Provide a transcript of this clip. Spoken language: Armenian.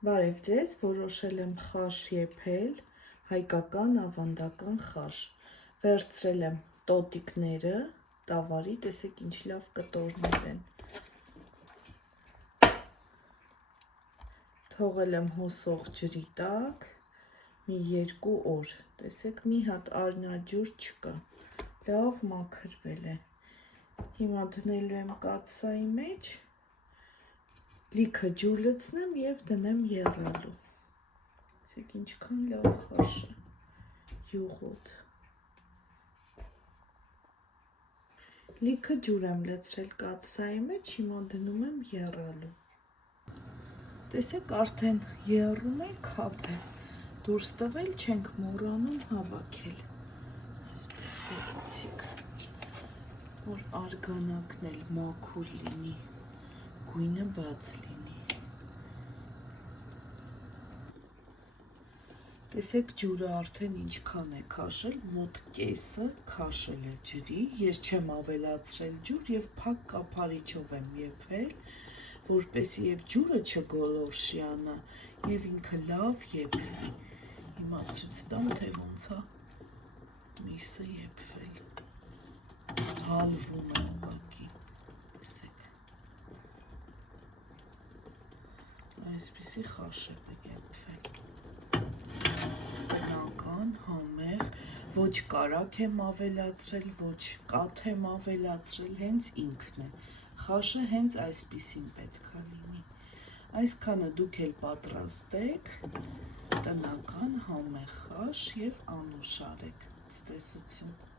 Բարև ձեզ, որոշել եմ խաշ եփել, հայկական ավանդական խաշ։ Վերցրել եմ տոտիկները, տավարի, տեսեք ինչ լավ կտորներ են։ Թողել եմ հոսող ջրի տակ, մի 2 օր, տեսեք մի հատ արնաջուր չկա, լավ մաքրվել է։ Հիմա դնելու եմ կաթսայի մեջ, լիքը ջուր լցնեմ և դնեմ եռալու։ Տեսեք ինչքան լավ խաշ է, յուղոտ։ Լիքը ջուր եմ լցրել կաթսայի մեջ, հիմա դնում եմ եռալու։ Տեսեք արդեն եռում է, քափ է, դուրս տվել չենք մոռանում հավաքել։ Այսպես գեղեցիկ, որ արգանակն էլ մաքուր լինի, գույնը բաց լինի։ Տեսեք ջուրը արդեն ինչքան է քաշել, մոտ կեսը քաշել է ջրի, ես չեմ ավելացրել ջուր և փակ կափարիչով եմ եփել, որպեսզի և ջուրը չգոլորշիանա և ինքը լավ եփվի։ Հիմա ցույց տամ, թե ոնց է միսը եփվել, հալվում է ուղղակի, տեսեք, այսպիսի խաշ է եփվել, բնական, համեղ, ոչ կարագ եմ ավելացրել, ոչ կաթ եմ ավելացրել, հենց ինքն է, խաշը հենց այսպիսին պետք է լինի, այսքանը դուք էլ պատրաստեք, տնական համեղ խաշ և անուշ արեք, ցտեսություն։